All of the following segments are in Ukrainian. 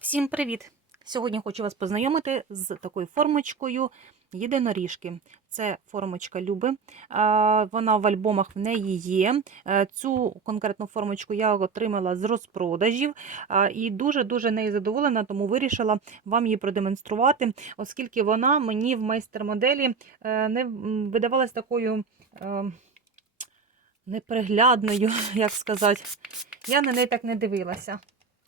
Всім привіт! Сьогодні хочу вас познайомити з такою формочкою єдиноріжки. Це формочка Люби. Вона в альбомах в неї є. Е, Цю конкретну формочку я отримала з розпродажів і дуже-дуже нею задоволена, тому вирішила вам її продемонструвати, оскільки вона мені в майстер-моделі е, не видавалась такою е, неприглядною, як сказати. Я на неї так не дивилася.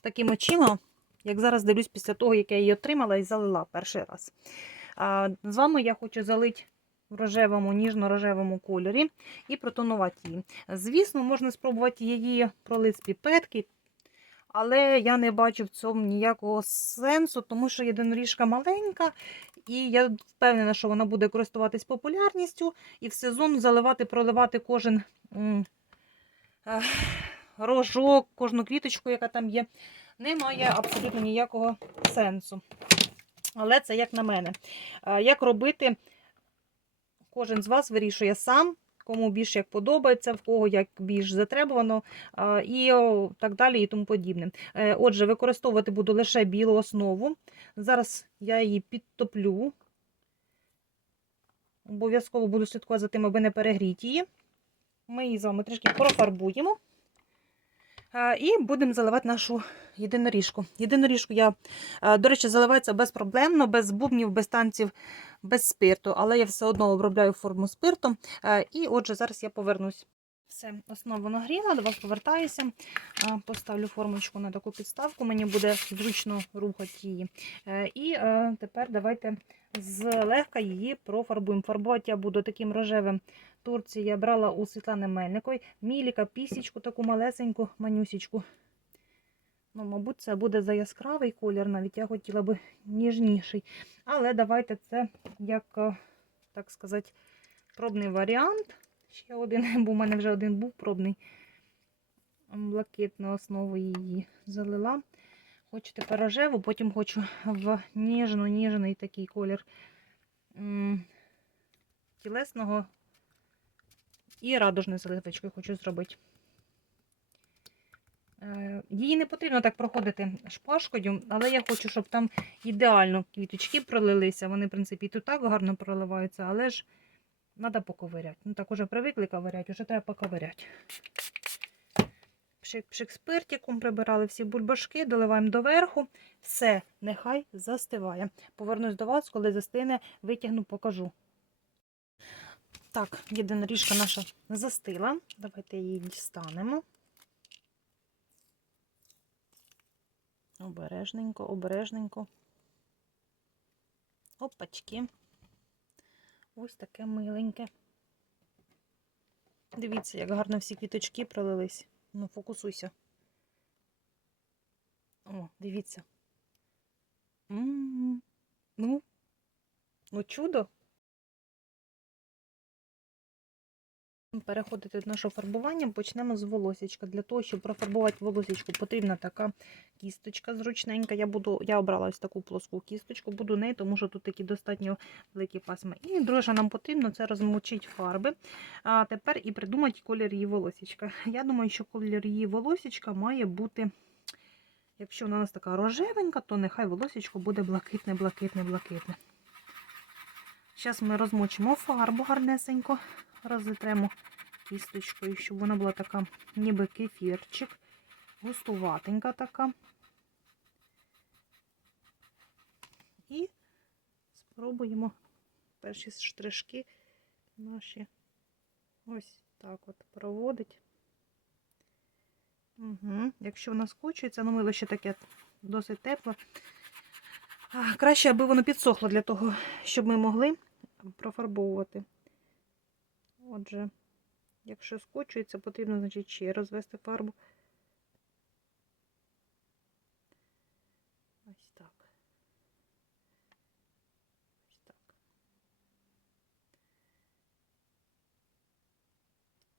Таким очима як зараз дивлюсь після того, як я її отримала і залила перший раз. А, з вами я хочу залити в рожевому, ніжно-рожевому кольорі і протонувати її. Звісно, можна спробувати її пролити з піпетки, але я не бачу в цьому ніякого сенсу, тому що єдиноріжка маленька, і я впевнена, що вона буде користуватись популярністю і в сезон заливати, проливати кожен рожок, кожну квіточку, яка там є немає абсолютно ніякого сенсу. Але це як на мене. Як робити, кожен з вас вирішує сам, кому більше як подобається, в кого як більш затребувано, і так далі, і тому подібне. Е, Отже, використовувати буду лише білу основу. Зараз я її підтоплю. Обов'язково буду слідкувати за тим, аби не перегріти її. Ми її з вами трішки профарбуємо. І будемо заливати нашу єдиноріжку. Єдиноріжку я, до речі, заливається безпроблемно, без бубнів, без танців, без спирту, але я все одно обробляю форму спиртом. І отже, зараз я повернусь. Все, основу нагріла, до вас повертаюся. Поставлю формочку на таку підставку, мені буде зручно рухати її. Е, І е, тепер давайте злегка її профарбуємо. Фарбувати я буду таким рожевим Турції я брала у Світлани Мельникової міліка, пісічку, таку малесеньку манюсічку. Ну, Мабуть, це буде за яскравий колір, навіть я хотіла би ніжніший. Але давайте це як, е, так сказати, пробний варіант. Ще один, бо в мене вже один був пробний. Блакитну основу її залила. Хочу тепер потім хочу в ніжно-ніжний такий колір тілесного і радужною заливочкою хочу зробити. Е, Її не потрібно так проходити шпажкою, але я хочу, щоб там ідеально квіточки пролилися. Вони, в принципі, тут так гарно проливаються, але ж треба поковиряти. Ну, так уже привикли ковиряти, вже треба поковиряти. Пшик-пшик спиртиком прибирали всі бульбашки, доливаємо доверху. Все, нехай застиває. Повернусь до вас, коли застине, витягну, покажу. Так, єдиноріжка наша застила. Давайте її дістанемо. Обережненько, обережненько. Опачки. Ось таке миленьке. Дивіться, як гарно всі квіточки пролились. Ну, фокусуйся. О, дивіться. М -м -м. Ну, ну чудо. Переходити до нашого фарбування, почнемо з волосечка. Для того, щоб профарбувати волосечку, потрібна така кісточка зручненька. Я буду, я обрала ось таку плоску кісточку, буду нею, тому що тут такі достатньо великі пасми. І друге, що нам потрібно, це розмочити фарби. А тепер і придумати колір її волосечка. Я думаю, що колір її волосечка має бути, якщо вона у нас така рожевенька, то нехай волосечко буде блакитне, блакитне, блакитне. Зараз ми розмочимо фарбу гарнесенько розітремо кісточкою, щоб вона була така, ніби кефірчик, густуватенька така. І спробуємо перші штришки наші ось так от проводить. Угу. Якщо вона скочується, ну мило ще таке досить тепло. Краще, аби воно підсохло для того, щоб ми могли профарбовувати. Отже, якщо скочується, потрібно, значить, ще розвести фарбу. Ось так. Ось так.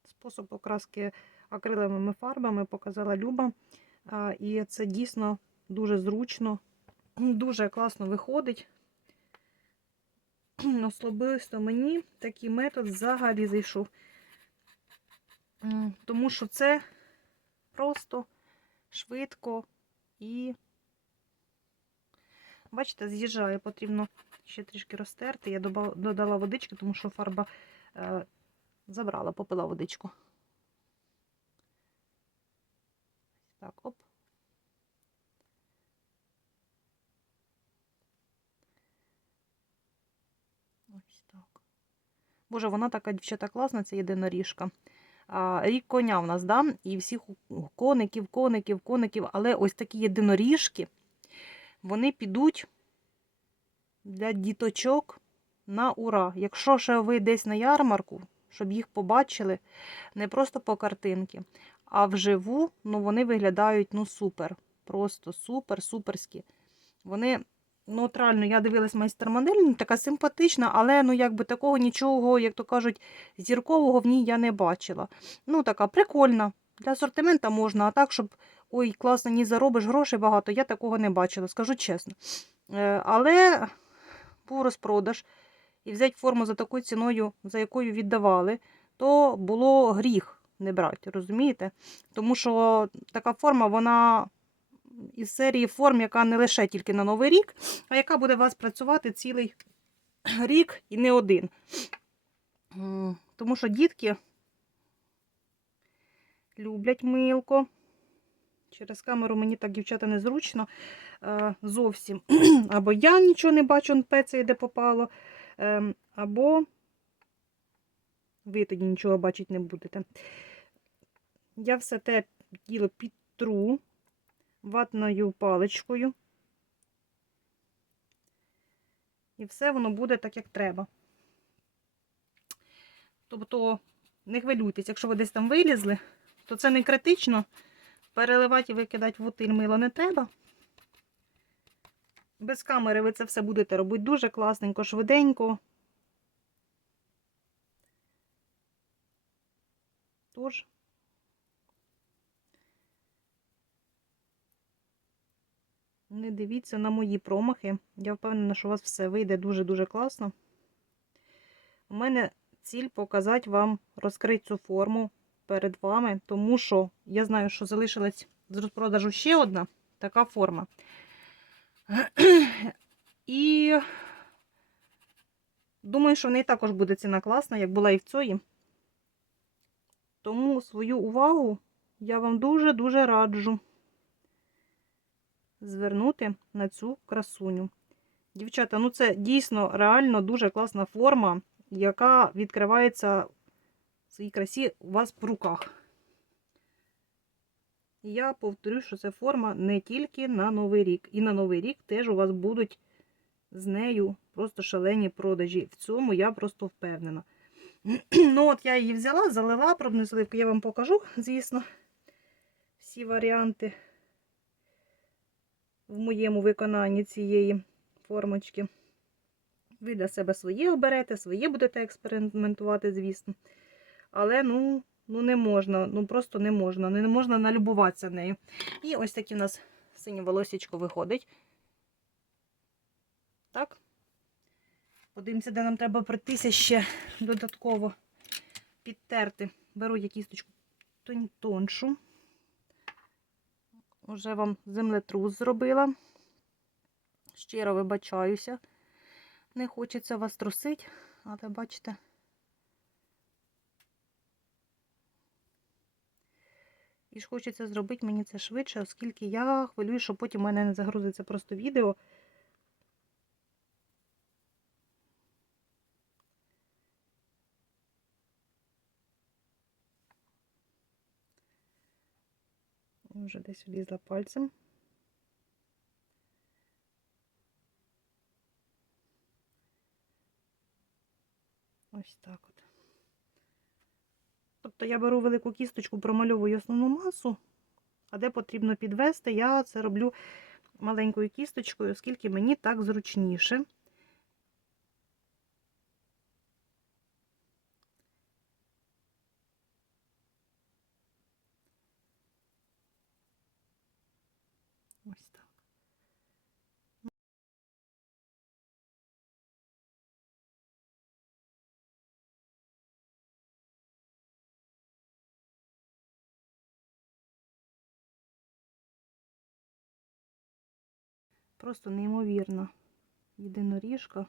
Спосіб окраски акриловими фарбами показала Люба. І це дійсно дуже зручно, дуже класно виходить. Особисто мені такий метод взагалі зайшов. Тому що це просто швидко і Бачите, з'їжджає, потрібно ще трішки розтерти. Я додала водички, тому що фарба е, забрала, попила водичку. Так, оп. Ось так. Боже, вона така дівчата класна, це єдиноріжка. Рік коня в нас, да? і всіх коників, коників, коників, але ось такі єдиноріжки, вони підуть для діточок на ура. Якщо ще ви десь на ярмарку, щоб їх побачили, не просто по картинки, а вживу, ну вони виглядають ну супер. Просто супер, суперські. Вони, ну, от реально, я дивилась майстер-модель, ну, така симпатична, але ну якби такого нічого, як то кажуть, зіркового в ній я не бачила. Ну, така прикольна. Для асортимента можна, а так, щоб ой, класно, ні заробиш грошей багато, я такого не бачила, скажу чесно. Е, Але був розпродаж і взяти форму за такою ціною, за якою віддавали, то було гріх не брати, розумієте? Тому що така форма, вона із серії форм, яка не лише тільки на Новий рік, а яка буде у вас працювати цілий рік і не один. Тому що дітки люблять милко. Через камеру мені так, дівчата, незручно е, зовсім. Або я нічого не бачу, он пецеє, де попало, ем, або ви тоді нічого бачити не будете. Я все те діло підтру ватною паличкою. І все воно буде так, як треба. Тобто, не хвилюйтесь, якщо ви десь там вилізли, то це не критично. Переливати і викидати в утиль мило не треба. Без камери ви це все будете робити дуже класненько, швиденько. Тож, не дивіться на мої промахи. Я впевнена, що у вас все вийде дуже-дуже класно. У мене ціль показати вам, розкрити цю форму перед вами, тому що я знаю, що залишилась з розпродажу ще одна така форма. І думаю, що в неї також буде ціна класна, як була і в цієї. Тому свою увагу я вам дуже-дуже раджу звернути на цю красуню. Дівчата, ну це дійсно реально дуже класна форма, яка відкривається в своїй красі у вас в руках. І я повторю, що це форма не тільки на Новий рік. І на Новий рік теж у вас будуть з нею просто шалені продажі. В цьому я просто впевнена. Ну, от я її взяла, залила пробну сливку, я вам покажу, звісно, всі варіанти в моєму виконанні цієї формочки. Ви для себе своє оберете, своє будете експериментувати, звісно. Але, ну, ну не можна, ну просто не можна. Не можна налюбуватися нею. І ось таке в нас синє волосічко виходить. Так. Подивимося, де нам треба пройтися ще додатково підтерти. Беру я кісточку тон- тоншу. Уже вам землетрус зробила. Щиро вибачаюся. Не хочеться вас трусити, але бачите. І ж хочеться зробити мені це швидше, оскільки я хвилюю, що потім у мене не загрузиться просто відео. Вже десь влізла пальцем. Ось так от. Тобто я беру велику кісточку, промальовую основну масу, а де потрібно підвести, я це роблю маленькою кісточкою, оскільки мені так зручніше. Ось так. Просто неймовірна єдиноріжка.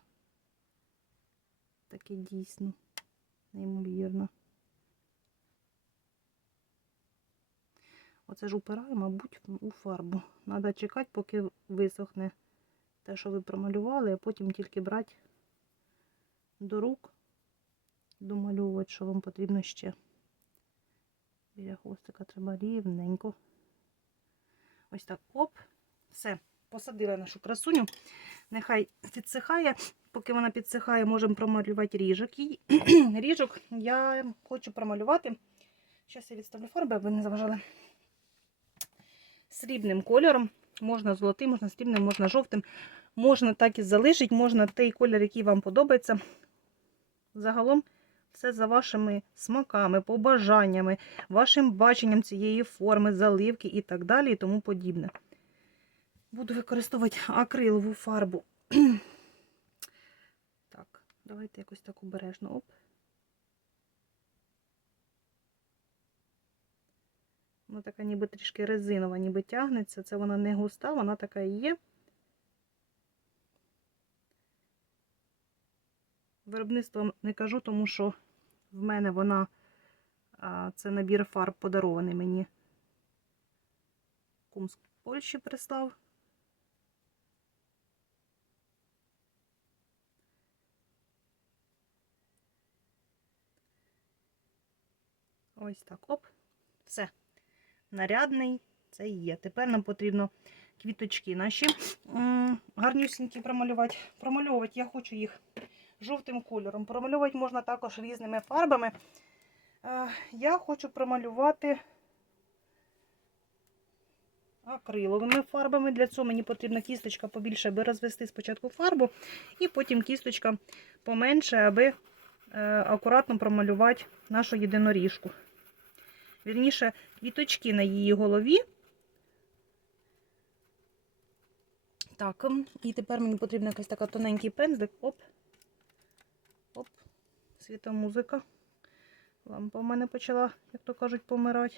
Таке дійсно неймовірно. Оце ж упираю, мабуть, у фарбу. Треба чекати, поки висохне те, що ви промалювали, а потім тільки брати до рук, домальовувати, що вам потрібно ще. Біля хвостика треба рівненько. Ось так. Оп. Все. Посадила нашу красуню. Нехай підсихає. Поки вона підсихає, можемо промалювати ріжок. їй. ріжок я хочу промалювати. Зараз я відставлю фарби, аби не заважали. Срібним кольором. Можна золотим, можна срібним, можна жовтим. Можна так і залишити, можна той колір, який вам подобається. Загалом все за вашими смаками, побажаннями, вашим баченням цієї форми, заливки і так далі, і тому подібне. Буду використовувати акрилову фарбу. так, давайте якось так обережно. Оп. Вона така ніби трішки резинова, ніби тягнеться. Це вона не густа, вона така і є. Виробництво не кажу, тому що в мене вона, це набір фарб подарований мені. Кум Польщі прислав. Ось так, оп. Все. Нарядний це і є. Тепер нам потрібно квіточки наші гарнюсінькі промалювати. Промальовувати я хочу їх жовтим кольором. Промалювати можна також різними фарбами. Е, Я хочу промалювати акриловими фарбами. Для цього мені потрібна кісточка побільше, аби розвести спочатку фарбу, і потім кісточка поменше, аби е, акуратно промалювати нашу єдиноріжку. Вірніше, квіточки на її голові. Так, і тепер мені потрібна якась така тоненький пензлик. Оп. Оп. Світомузика. Лампа в мене почала, як то кажуть, помирати.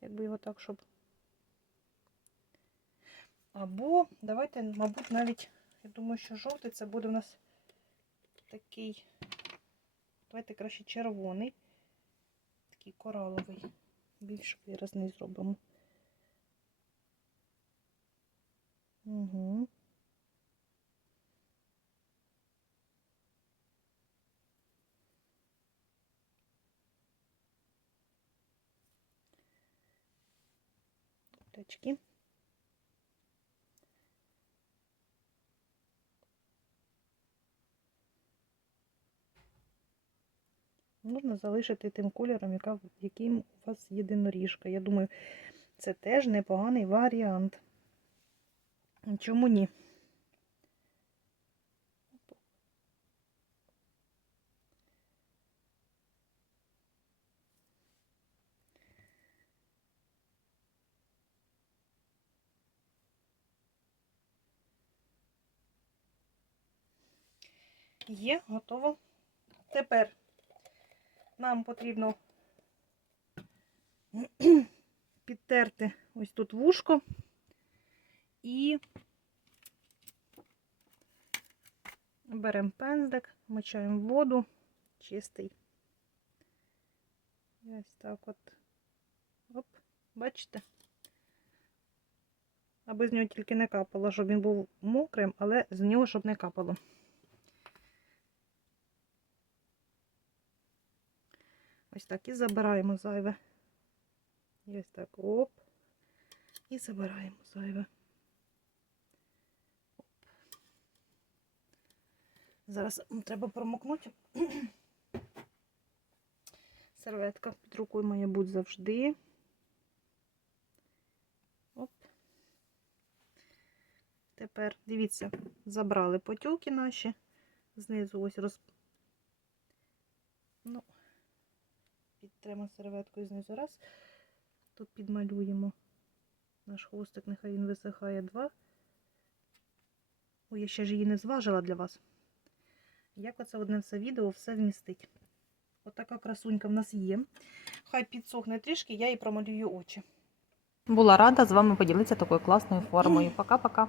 Якби його так, щоб. Або давайте, мабуть, навіть, я думаю, що жовтий це буде у нас такий. Давайте краще червоний, такий кораловий, більш виразний зробимо. Угу. Точки. Можна залишити тим кольором, яка, яким у вас єдиноріжка. Я думаю, це теж непоганий варіант. Чому ні? Є, готово. Тепер нам потрібно підтерти ось тут вушко і беремо пензлик, мочаємо воду, чистий. Ось так от. Оп, бачите? Аби з нього тільки не капало, щоб він був мокрим, але з нього щоб не капало. Ось так і забираємо зайве. І ось так оп. І забираємо зайве. Оп. Зараз треба промокнути. Серветка під рукою має бути завжди. Оп. Тепер, дивіться, забрали потюки наші. Знизу ось роз... Ну, підтремо серветкою знизу раз. Тут підмалюємо наш хвостик, нехай він висихає два. Ой, я ще ж її не зважила для вас. Як оце одне все відео все вмістить. Отака красунька в нас є. Хай підсохне трішки, я їй промалюю очі. Була рада з вами поділитися такою класною формою. Пока-пока.